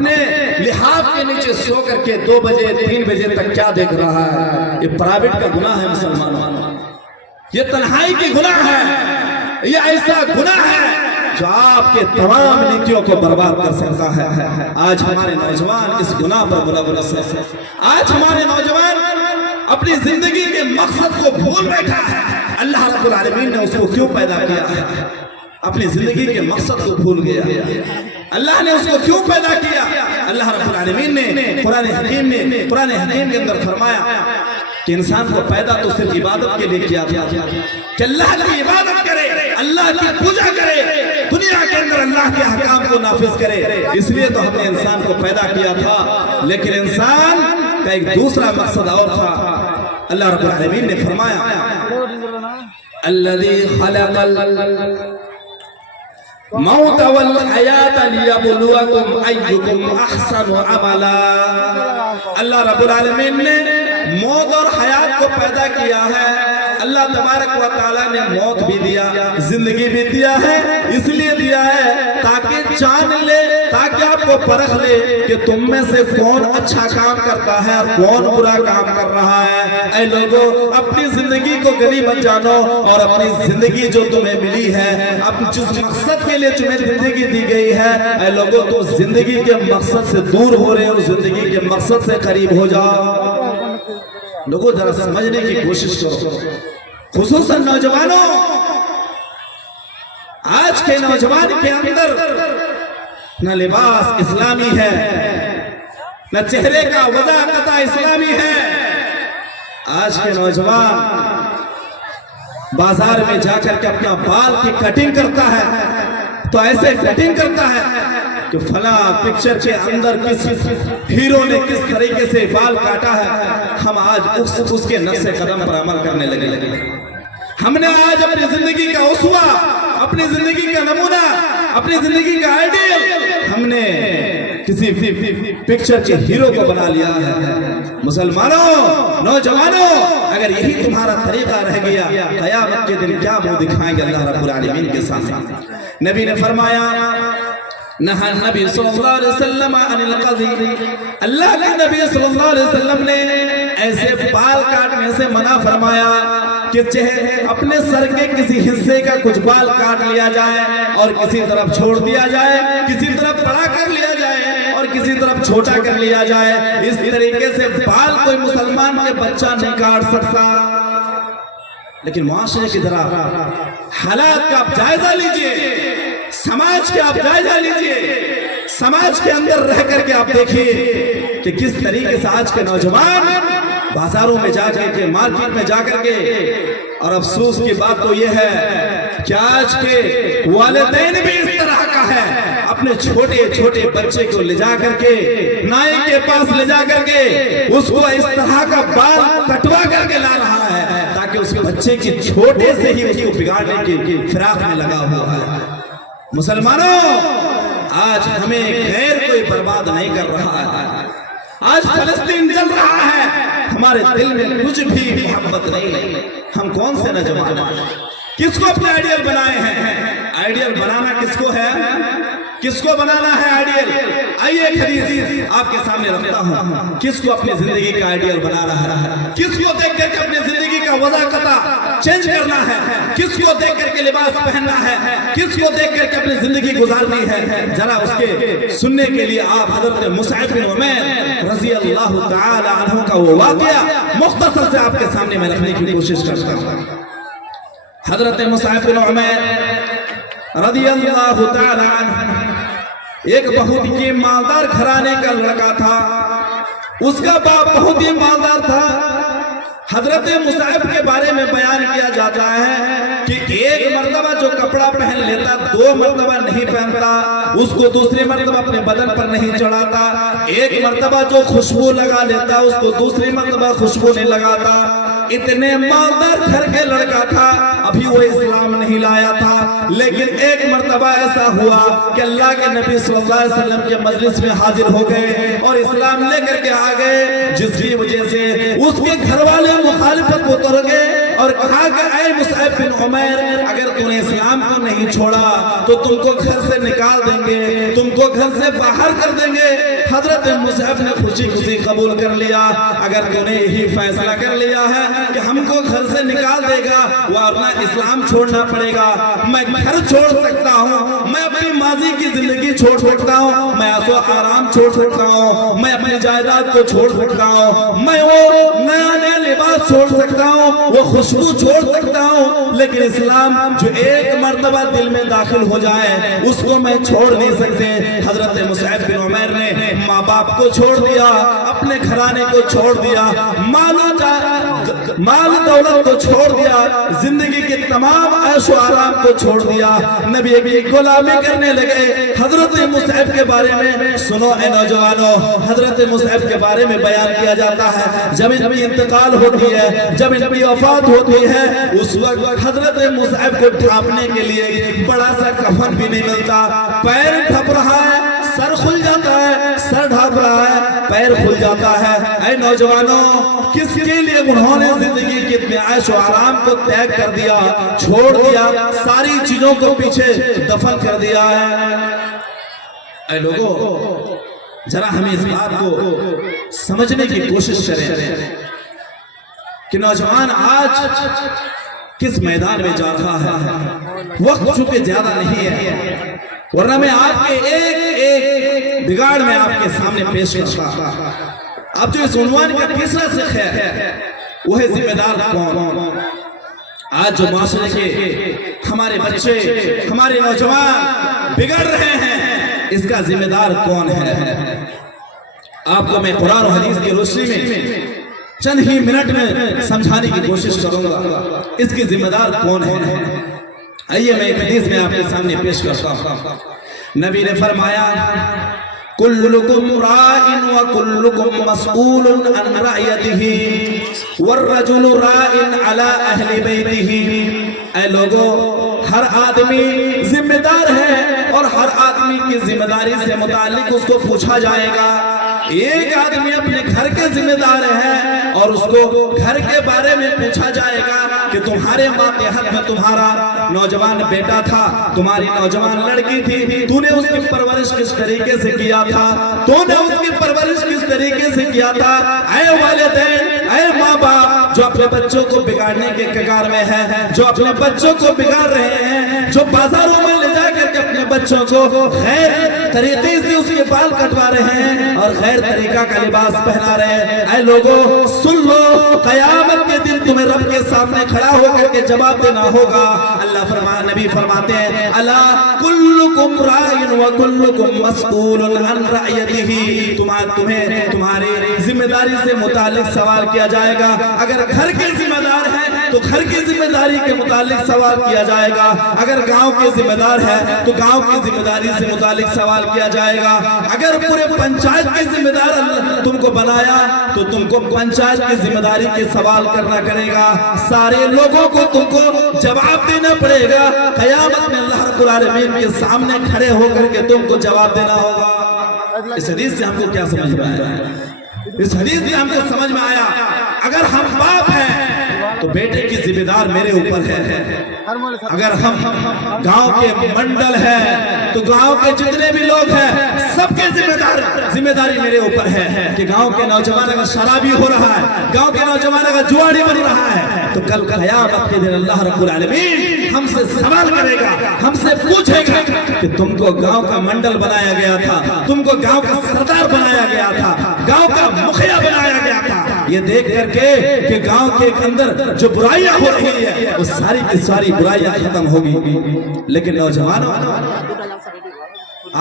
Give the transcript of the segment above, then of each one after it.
اپنے لحاف کے نیچے سو کر کے 2 بجے 3 بجے تک کیا دیکھ رہا ہے؟ یہ پرائیویٹ کا گناہ ہے مسلمانوں، یہ تنہائی کی گناہ ہے، یہ ایسا گناہ ہے جو آپ کے تمام نیکیوں کو برباد کر سکتا ہے۔ آج ہمارے نوجوان اس گناہ پر ملوث ہیں، آج ہمارے نوجوان اپنی زندگی کے مقصد کو بھول بیٹھا ہے۔ اللہ رب العالمین نے اس کو کیوں پیدا کیا ہے؟ اپنی زندگی کے مقصد کو بھول گیا۔ اللہ نے اس کو کیوں پیدا کیا؟ اللہ رب العالمین نے قرآن حکیم کے اندر فرمایا کہ انسان کو پیدا تو صرف عبادت کے لیے کیا تھا، کہ اللہ کی عبادت کرے، اللہ کی پوجا کرے، دنیا کے اندر اللہ کے احکام کو نافذ کرے۔ اس لیے تو ہم نے انسان کو پیدا کیا تھا، لیکن انسان کا ایک دوسرا مقصد اور تھا۔ اللہ رب العالمین نے فرمایا الذی خلق الموت والحیات لیبلوکم ایکم احسن عملا۔ اللہ رب العالمین نے موت اور حیات کو پیدا کیا ہے۔ اللہ تبارک و تعالیٰ نے موت بھی دیا، زندگی بھی دیا ہے، اس لیے دیا ہے تاکہ جان لے، تاکہ آپ کو پرکھ لے کہ تم میں سے کون اچھا کام کرتا ہے اور کون برا کام کر رہا ہے۔ اے لوگوں، اپنی زندگی کو غنیمت جانو اور اپنی زندگی جو تمہیں ملی ہے، اب جس مقصد کے لیے تمہیں زندگی دی گئی ہے، اے لوگوں تم زندگی کے مقصد سے دور ہو رہے ہو، زندگی کے مقصد سے قریب ہو جاؤ۔ لوگوں ذرا سمجھنے کی کوشش کرو، خصوصاً نوجوانوں۔ آج کے نوجوان کے اندر نہ لباس اسلامی ہے، نہ چہرے کا وضع قطع اسلامی ہے۔ آج کے نوجوان بازار میں جا کر کے اپنا بال کی کٹنگ کرتا ہے تو ایسے کٹنگ کرتا ہے کہ فلاں پکچر کے اندر کس ہیرو نے کس طریقے سے بال کاٹا ہے، ہم آج اس کے نقش قدم پر عمل کرنے لگے۔ ہم نے آج اپنی زندگی کا اسوہ، اپنی زندگی کا نمونہ، اپنی زندگی کا آئیڈیل ہم نے کسی پکچر کے ہیرو کو بنا لیا ہے۔ مسلمانوں، نوجوانوں، اگر یہی تمہارا طریقہ رہ گیا، قیامت کے دن کیا منہ دکھائیں گے اللہ رب العالمین کے سامنے؟ نبی نے فرمایا نہا نبی صلی اللہ علیہ وسلم عن القضی، اللہ کے نبی صلی اللہ علیہ وسلم نے ایسے بال کاٹنے سے منع فرمایا کہ چہرے اپنے سر کے کسی حصے کا کچھ بال کاٹ لیا جائے اور کسی طرف چھوڑ دیا جائے، کسی طرف بڑا کر لیا جائے اور کسی طرف چھوٹا کر لیا جائے۔ اس طریقے سے بال کوئی مسلمان کے بچہ نہیں کاٹ سکتا۔ لیکن معاشرے کی طرح حالات کا آپ جائزہ لیجئے، سماج کے آپ جائزہ لیجئے، سماج کے اندر رہ کر کے آپ دیکھیے کہ کس طریقے سے آج کے نوجوان بازاروں میں جا کر کے، مارکیٹ میں جا کر کے، اور افسوس کی بات تو یہ ہے کہ آج کے والدین بھی اس طرح کا ہے، اپنے چھوٹے چھوٹے بچے کو لے جا کر کے نائی کے پاس لے جا کر کے اس کو اس طرح کا بال کٹوا کر کے لا رہا ہے تاکہ اس بچے کی چھوٹے سے ہی اس کو بگاڑنے کی فراق میں لگا ہوا ہے۔ مسلمانوں، آج ہمیں غیر کوئی برباد نہیں کر رہا ہے، آج فلسطین جل رہا ہے، ہمارے دل میں کچھ بھی محبت نہیں۔ ہم کون سے نوجوان کس کو اپنے آئیڈیل بنائے ہیں؟ آئیڈیل بنانا کس کو ہے؟ کس کو بنانا ہے آئیڈیل؟ آئیے ایک حدیث آپ کے سامنے رکھتا ہوں، کس کو اپنی زندگی کا آئیڈیل بنا رہا ہے، کس کو دیکھ کر کے اپنی زندگی کا وضع قطع چینج کرنا ہے، کس کو دیکھ کر کے لباس پہننا ہے، کس کو دیکھ کر کے اپنی زندگی گزارنی ہے۔ ذرا اس کے سننے کے لیے آپ حضرت مصعب بن عمیر رضی اللہ تعالی عنہ کا وہ واقعہ مختصر سے آپ کے سامنے میں رکھنے کی کوشش کرتا ہوں۔ حضرت مصعب بن عمیر رضی اللہ تعالی عنہ ایک بہت ہی مالدار گھرانے کا لڑکا تھا، اس کا باپ بہت ہی مالدار تھا۔ حضرت مصعب کے بارے میں بیان کیا جاتا ہے کہ ایک مرتبہ جو کپڑا پہن لیتا 2 مرتبہ نہیں پہنتا، اس کو دوسری مرتبہ اپنے بدن پر نہیں چڑھاتا، ایک مرتبہ جو خوشبو لگا لیتا اس کو دوسری مرتبہ خوشبو نہیں لگاتا۔ اتنے مالدار گھر کے لڑکا تھا، ابھی وہ اسلام نہیں لایا تھا، لیکن ایک مرتبہ ایسا ہوا کہ اللہ کے نبی صلی اللہ علیہ وسلم کے مجلس میں حاضر ہو گئے اور اسلام لے کر کے آ گئے، جس کی وجہ سے اس کے گھر والے مخالفت کو کر گئے اور کہا کہ اے مصعب بن عمیر اگر تم نے اسلام کو نہیں چھوڑا تو تم کو گھر سے نکال دیں گے، تم کو گھر سے باہر کر دیں گے۔ حضرت مصعب نے خوشی خوشی قبول کر لیا، اگر تم نے یہی فیصلہ کر لیا ہے کہ ہم کو گھر سے نکال دے گا ورنہ اسلام چھوڑنا پڑے گا، میں گھر چھوڑ سکتا ہوں، میں اپنی ماضی کی زندگی چھوڑ سکتا ہوں، میں عیش و آرام چھوڑ سکتا ہوں، میں اپنی جائیداد کو چھوڑ سکتا ہوں، میں وہ نیا نیا لباس چھوڑ سکتا ہوں، وہ خوشبو چھوڑ سکتا ہوں، لیکن اسلام جو ایک مرتبہ دل میں داخل ہو جائے اس کو میں چھوڑ نہیں سکتے۔ حضرت مصعب بن عمیر نے ماں باپ کو چھوڑ دیا، اپنے گھرانے کو چھوڑ دیا، مال دولت کو چھوڑ دیا، زندگی کے تمام عیش و آرام کو چھوڑ دیا، نبی کی غلامی کرنے لگے۔ حضرت مصعب کے بارے میں سنو اے نوجوانوں، حضرت مصعب کے بارے میں بیان کیا جاتا ہے جب ان کی انتقال ہوتی ہے، جب ان کی وفات ہوتی ہے، اس وقت حضرت مصعب کو ڈھانپنے کے لیے بڑا سا کفن بھی نہیں ملتا، پیر ڈھپ رہا ہے، سر کھل جاتا ہے، سر ڈھانپ رہا ہے، پیر کھل جاتا ہے۔ اے نوجوانوں، کس کے لیے انہوں نے زندگی کے اتنے عیش و آرام کو تیگ کر دیا، چھوڑ دیا، ساری چیزوں کو پیچھے دفن کر دیا ہے؟ اے لوگوں، ذرا ہمیں اس بات کو سمجھنے کی کوشش کریں کہ نوجوان آج کس میدان میں جا رہا ہے۔ وقت چونکہ زیادہ نہیں ہے ورنہ میں آپ کے ایک ایک بگاڑ میں آپ کے سامنے پیش کرتا۔ اب جو اس عنوان کا تیسرا سکھ ہے وہ ہے ذمہ دار کون؟ آج جو معاشرے کے ہمارے بچے، ہمارے نوجوان بگڑ رہے ہیں، اس کا ذمہ دار کون ہے؟ آپ کو میں قرآن و حدیث کی روشنی میں چند ہی منٹ میں سمجھانے کی کوشش کروں گا اس کی ذمہ دار کون ہے۔ آئیے میں ایک حدیث میں آپ کے سامنے پیش کرتا ہوں۔ نبی نے فرمایا کلکم راء وکلکم مسئول عن رعیتہ والرجل راء علی اہل بیتہ۔ اے لوگو، ہر آدمی ذمہ دار ہے اور ہر آدمی کی ذمہ داری سے متعلق اس کو پوچھا جائے گا۔ ایک آدمی اپنے گھر کے ذمہ دار ہے اور اس کو گھر کے بارے میں پوچھا جائے گا کہ تمہارے ماتحت میں تمہارا نوجوان بیٹا تھا، تمہاری نوجوان لڑکی تھی، تو نے اس کی پرورش کس طریقے سے کیا تھا، تو نے اس کی پرورش کس طریقے سے کیا تھا۔ اے والدین، اے ماں باپ جو اپنے بچوں کو بگاڑنے کے کگار میں ہے، جو اپنے بچوں کو بگاڑ رہے ہیں، جو بازاروں میں لے جا کر کے اپنے بچوں کو غیر طریقے سے اس کے بال کٹوا رہے ہیں اور غیر طریقہ کا لباس پہنا رہے ہیں، اے لوگوں سن لو، قیامت کے دن تمہیں رب کے سامنے کھڑا ہو کر کے جواب دینا ہوگا۔ اللہ نبی فرماتے ہیں الا کلکم راء وکلکم مسئول عن رعیتہ، تمہیں تمہاری ذمہ داری سے متعلق سوال کیا جائے گا۔ اگر گھر کے ذمہ دار ہے تو گھر کی ذمہ داری کے متعلق سوال کیا جائے گا، اگر گاؤں کے ذمہ دار ہے تو گاؤں کی ذمہ داری سے متعلق سوال کیا جائے گا، اگر پورے پنچایت کے ذمہ دار اللہ تم کو بنایا تو تم کو پنچایت کی ذمہ داری کے سوال کرنا کرے گا، سارے لوگوں کو تم کو جواب دینا پڑے گا۔ قیامت میں اللہ رب العالمین کے سامنے کھڑے ہو کر کے تم کو جواب دینا ہوگا۔ اس حدیث سے ہم کو کیا سمجھ میں آیا؟ اس حدیث سے ہم کو سمجھ میں آیا اگر ہم باپ ہیں تو بیٹے کی ذمہ دار میرے اوپر ہے، اگر ہم گاؤں کے منڈل ہے تو گاؤں کے جتنے بھی لوگ ہیں سب کے ذمہ داری میرے اوپر ہے کہ گاؤں کے نوجوان اگر شرابی ہو رہا ہے، گاؤں کے نوجوان اگر جواری بن رہا ہے تو کل قیامت کے دن اللہ رب العالمین ہم سے سوال کرے گا، ہم سے پوچھے گا کہ تم کو گاؤں کا منڈل بنایا گیا تھا، تم کو گاؤں کا سردار بنایا گیا تھا، گاؤں کا مکھیا بنایا گیا تھا، یہ دیکھ کر کے کہ گاؤں کے اندر جو برائیاں ہو رہی ہے وہ ساری کی ساری برائیاں ختم ہوگی۔ لیکن نوجوانوں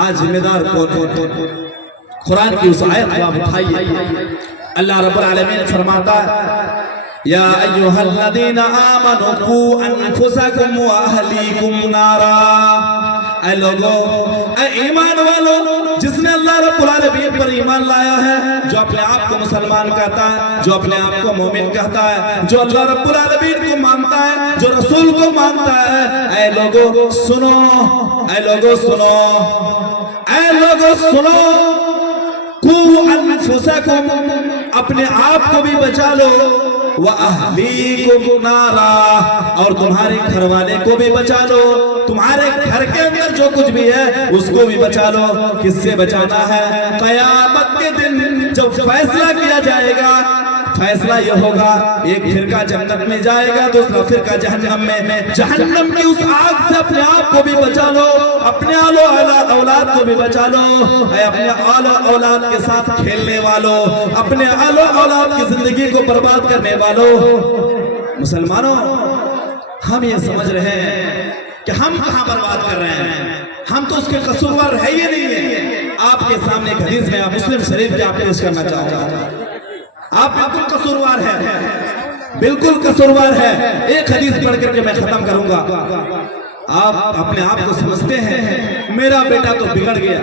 آج ذمہ دار کون؟ قرآن کی اس آیت کو آپ اٹھائیے، اللہ رب العالمین فرماتا ہے یا ایھا الذین آمنوا قوا انفسکم واہلیکم نارا۔ اے لوگو، اے ایمان والو، جس نے اللہ رب العالمین پر ایمان لایا ہے، جو اپنے آپ کو مسلمان کہتا ہے، جو اپنے آپ کو مومن کہتا ہے، جو اللہ رب العالمین کو مانتا ہے، جو رسول کو مانتا ہے، اے لوگو سنو، اے لوگو سنو، اے لوگو سنو، قوا انفسکم، اپنے آپ کو بھی بچا لو، وَأَهْلِيكُمْ نَارًا، اور تمہارے گھر والے کو بھی بچا لو، تمہارے گھر کے اندر جو کچھ بھی ہے اس کو بھی بچا لو۔ کس سے بچانا ہے؟ قیامت کے دن جب فیصلہ کیا جائے گا، فیصلہ یہ ہوگا، ایک فرقہ جنت میں جائے گا، دوسرا فرقہ جہنم میں۔ جہنم کی اس آگ سے اپنے آپ کو بھی بچا لو، اپنے آل و اولاد کو بھی بچا لو۔ اے اپنے آل و اولاد کے ساتھ کھیلنے والوں، اپنے آل و اولاد کی زندگی کو برباد کرنے والوں، مسلمانوں ہم یہ سمجھ رہے ہیں کہ ہم کہاں برباد کر رہے ہیں، ہم تو اس کے قصوروار ہے ہی نہیں ہے۔ آپ کے سامنے ایک حدیث میں مسلم شریف کے آپ پیش کرنا چاہوں گا، آپ بالکل قصوروار ہے، بالکل قصوروار ہے۔ ایک حدیث پڑھ کر کے میں ختم کروں گا۔ آپ اپنے آپ کو سمجھتے ہیں میرا بیٹا تو بگڑ گیا،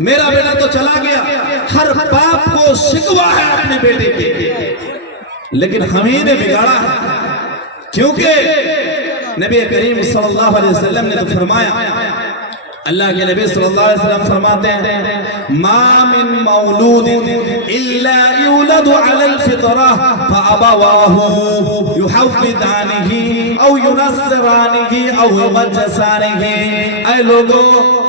میرا بیٹا تو چلا گیا، ہر باپ کو شکوہ ہے اپنے بیٹے کے، لیکن ہمیں نے بگاڑا ہے، کیونکہ نبی کریم صلی اللہ علیہ وسلم نے تو فرمایا، اللہ کے نبی صلی اللہ علیہ وسلم فرماتے ہیں ما من مولود الا یولد علی الفطرہ فابواہ یحفظانہ او ینصرانہ او یمجسانہ۔ اے لوگوں،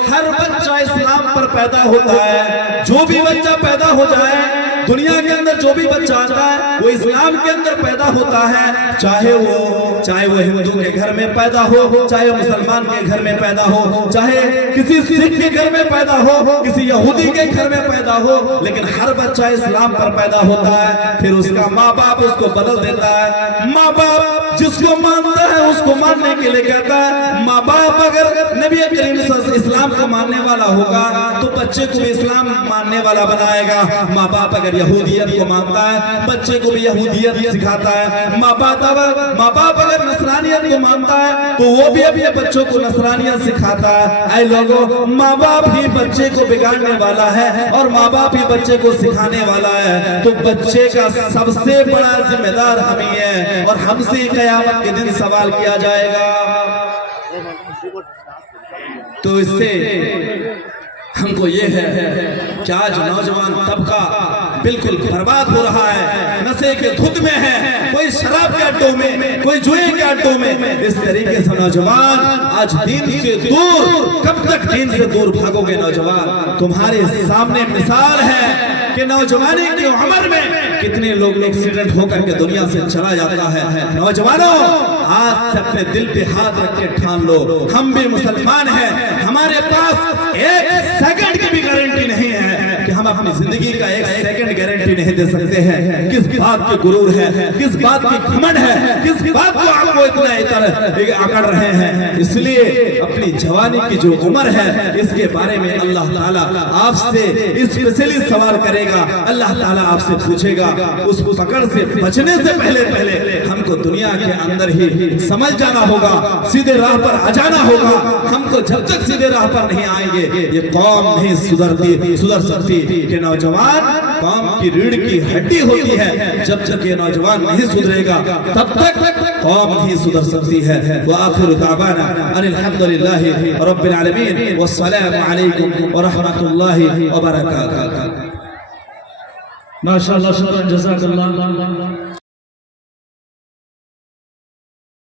ہر بچہ اسلام پر پیدا ہوتا ہے، جو بھی بچہ پیدا ہو جائے دنیا کے اندر، جو بھی بچہ آتا ہے وہ اسلام کے اندر پیدا ہوتا ہے، چاہے وہ ہندو کے گھر میں پیدا ہو، چاہے وہ مسلمان کے گھر میں پیدا ہو، چاہے کسی سکھ کے گھر میں پیدا ہو، کسی یہودی کے گھر میں پیدا ہو، لیکن ہر بچہ اسلام پر پیدا ہوتا ہے۔ پھر اس کا ماں باپ اس کو بدل دیتا ہے۔ ماں باپ جس کو مانتا ہے اس کو ماننے کے لیے کہتا ہے۔ ماں باپ اگر نبی کریم صلی اللہ علیہ وسلم اسلام کو ماننے والا ہوگا تو بچے کو بھی اسلام ماننے والا بنائے گا۔ ماں باپ اگر یہودیت کو مانتا ہے بچے کو بھی یہودیت سکھاتا ہے۔ ماں باپ اگر نصرانیت کو مانتا ہے تو وہ بھی اپنے بچوں کو نصرانیت سکھاتا ہے۔ اے لوگوں، ماں باپ ہی بچے کو بگاڑنے والا ہے اور ماں باپ ہی بچے کو سکھانے والا ہے، تو بچے کا سب سے بڑا ذمہ دار ہم ہی ہے، اور ہم سے قیامت کے دن سوال کیا جائے گا۔ تو اس سے ہم کو یہ ہے کہ آج نوجوان طبقہ بالکل برباد ہو رہا ہے، نشے کے دھت میں ہے، کوئی شراب کے اڈوں میں، کوئی جوئے کے اڈوں میں۔ اس طریقے سے نوجوان آج دین سے دور، کب تک دین سے دور بھاگو گے نوجوان؟ تمہارے سامنے مثال ہے کہ نوجوانی کی عمر میں کتنے لوگ ایکسیڈنٹ ہو کر کے دنیا سے چلا جاتا ہے۔ نوجوانوں، آج سے اپنے دل پہ ہاتھ رکھ کے ٹھان لو، ہم بھی مسلمان ہیں، ہمارے پاس ایک سیکنڈ کی بھی گارنٹی نہیں ہے کہ ہم اپنی زندگی کا ایک سیکنڈ گارنٹی نہیں دے سکتے ہیں۔ کس بات کی غرور ہے، کس بات کی گھمنڈ ہے، کس بات کو آپ کو اتنا اکڑ رہے ہیں؟ اس لیے اپنی جوانی کی جو عمر ہے اس کے بارے میں اللہ تعالیٰ آپ سے اسپیشلی سوال کرے گا۔ اللہ تعالیٰ آپ سے پوچھے گا، اس پکڑ سے بچنے سے پہلے ہم کو دنیا کے اندر ہی سمجھ جانا ہوگا، سیدھے راہ پر آ جانا ہوگا۔ ہم کو جب تک سیدھے راہ پر نہیں آئیں گے یہ قوم نہیں سدھر سکتی۔ کہ نوجوان قوم کی ریڑھ کی ہڈی ہوتی ہے، جب تک یہ نوجوان نہیں سدھرے گا تب تک قوم نہیں سدھر سکتی ہے۔ وآخر دعوانا ان الحمد للہ رب العالمین والسلام علیکم ورحمۃ اللہ وبرکاتہ۔ ماشاءاللہ، شکرا، جزاک اللہ۔